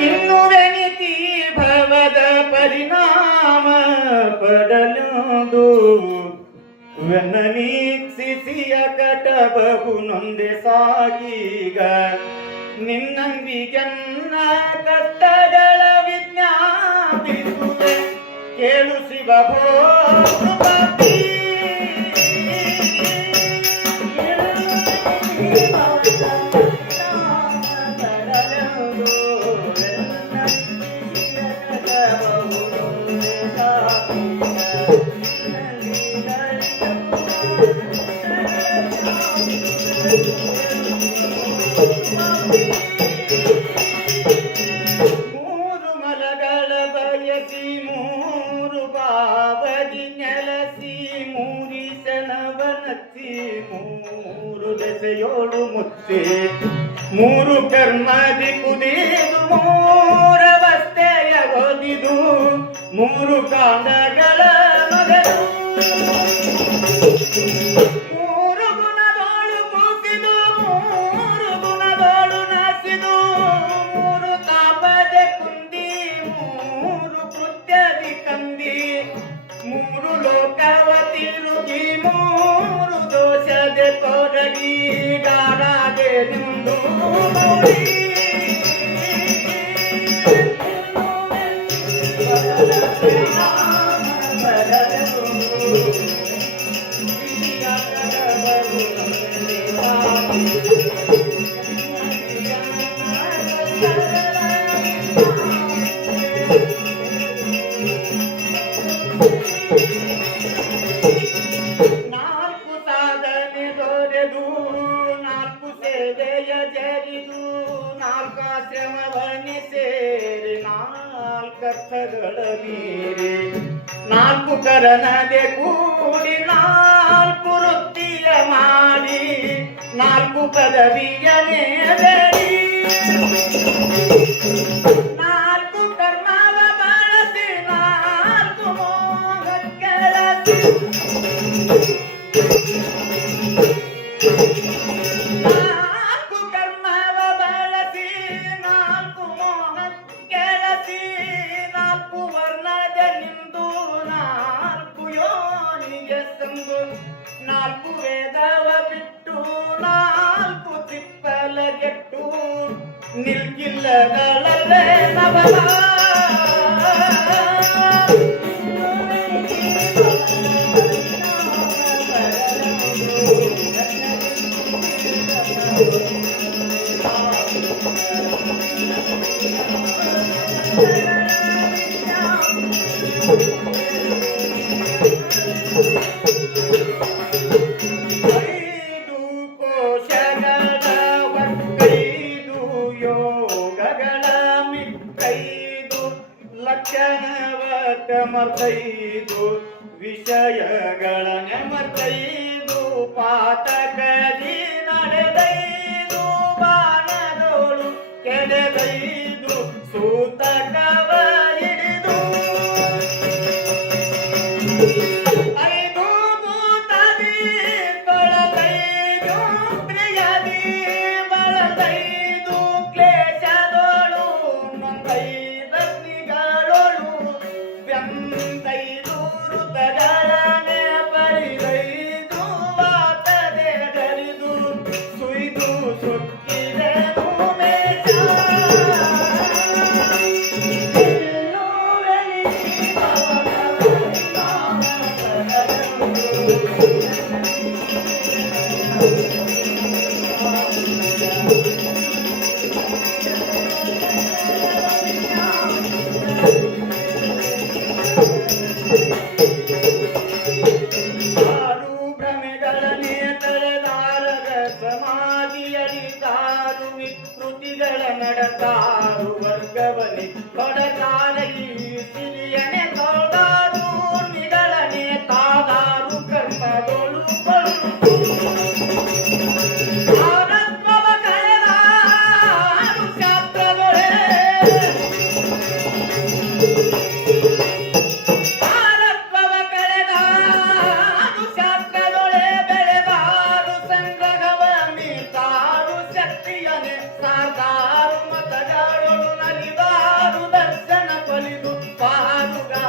ಇನ್ನುವೆನಿತಿ ಭವದ ಪರಿಣಾಮ ಪಡಲೊಂದು ವೀಕ್ಷಿಸಿಯ ಕಟ ಬಹು ನೊಂದೆ ಸಾಗೀಗ. ನಿನ್ನಂಬಿಕೆನ್ನ ಕಟ್ಟ ಕೇಳು ಶಿವ ಭೋ ಮೂರು ಕರ್ಮದಿ ಕುದಿದು ಮೂರವಸ್ಥೆಯ ಓದಿದು ಮೂರು ಕಾಂಡಗಳ ಆಶ್ರಮವನ್ನೇ ಸೇರಿ ನಾಲ್ಕರ್ಥಗಳ ಮೀರಿ ನಾಲ್ಕು ಕರನದೆ ಕೂಡಿ ನಾಲ್ಕು ವೃತ್ತಿಯ ಮಾಡಿ ನಾಲ್ಕು ಪದವಿಯ ನೆರಳಿ ನಾಲ್ಕು ಧರ್ಮವ ಬಳಸಿ ನಾಲ್ಕು ಮೋಹ ಕೆಲಸ தில்கில்ல நலவே நவலா ಮತ್ತೈದು ವಿಷಯಗಳ ನೆಮತೈದು ಪಾತಕ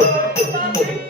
Thank you.